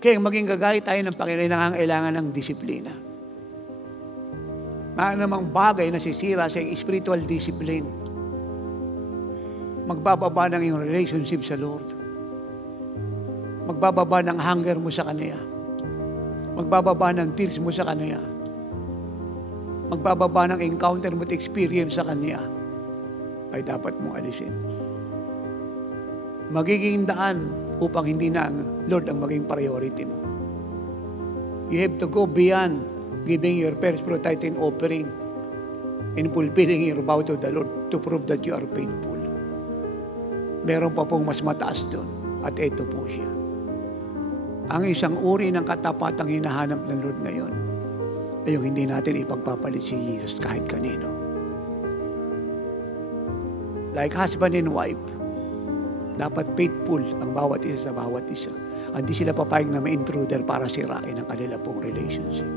Kaya maging gagaya tayo ng Panginoon, nangangailangan ng disiplina. Namang bagay na sisira sa spiritual discipline. Magbababa ng iyong relationship sa Lord. Magbababa ng hunger mo sa Kanya. Magbababa ng tears mo sa Kanya. Magbababa ng encounter mo at experience sa Kanya. Ay dapat mong alisin. Magiging daan upang hindi na ang Lord ang maging priority mo. You have to go beyond giving your first fruit tithe and offering and fulfilling your vow to the Lord to prove that you are faithful. Meron pa pong mas mataas doon at ito po siya. Ang isang uri ng katapatang hinahanap ng Lord ngayon ay yung hindi natin ipagpapalit si Jesus kahit kanino. Like husband and wife, dapat faithful ang bawat isa sa bawat isa. Hindi sila papayag na may intruder para sirain ang kanila pong relationship.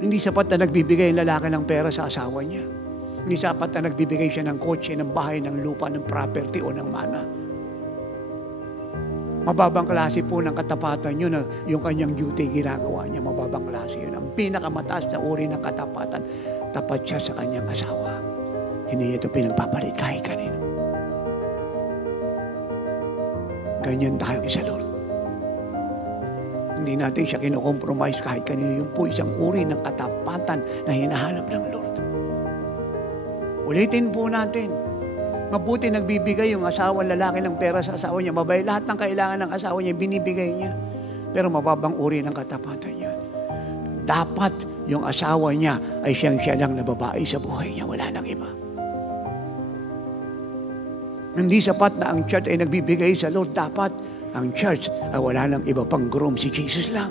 Hindi sapat na nagbibigay ang lalaki ng pera sa asawa niya. Hindi sapat na nagbibigay siya ng kotse, ng bahay, ng lupa, ng property o ng mana. Mababang klase po ng katapatan yun na yung kanyang duty ginagawa niya. Mababang klase yun. Ang pinakamataas na uri ng katapatan, tapat siya sa kanyang asawa. Hindi ito pinagpapalit kahit kanino. Ganyan tayo sa Lord. Hindi natin siya kinokompromise kahit kanino. Yung po isang uri ng katapatan na hinahanap ng Lord. Ulitin po natin. Mabuti nagbibigay yung asawa lalaki ng pera sa asawa niya. Mabay lahat ng kailangan ng asawa niya, binibigay niya. Pero mababang uri ng katapatan niya. Dapat yung asawa niya ay siya lang na babae sa buhay niya. Wala nang iba. Hindi sapat na ang church ay nagbibigay sa Lord. Dapat ang church ay wala nang iba pang groom, si Jesus lang.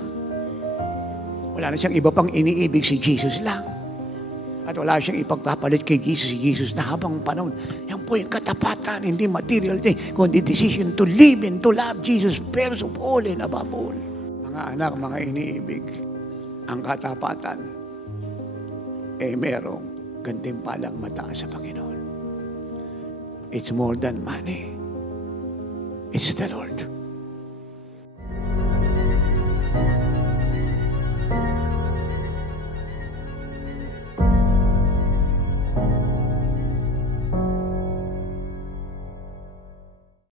Wala na siyang iba pang iniibig, si Jesus lang. At wala siyang ipagpapalit kay Jesus, si Jesus na habang panahon. Yan po yung katapatan, hindi material thing, kundi decision to live and to love Jesus first of all and above all. Mga anak, mga iniibig, ang katapatan merong gantimpalang mataas sa Panginoon. It's more than money. It's the Lord.